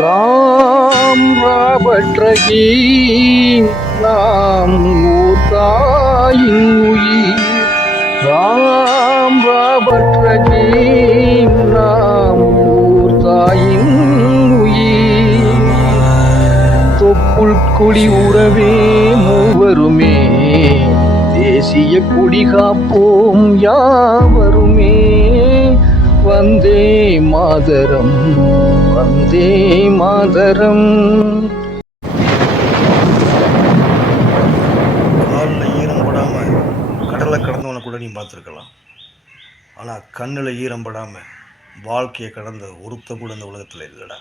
Ram Robert Rahim நாம் தாயின் உயிர். ராம் ராபர்ட் ரஹீம் நாம் தாயின் உயிர். தொப்புள் கொடி உறவே மூவருமே, தேசிய கொடி காப்போம் யாவருமே. வந்தே மாதரம், வந்தே மாதரம். காலில் ஈரம் படாமல் கடலை கடந்தவனை கூட நீ பார்த்துருக்கலாம். ஆனால் கண்ணில் ஈரம் படாமல் வாழ்க்கையை கடந்த ஒருத்த கூட இந்த உலகத்தில் இல்லைடா.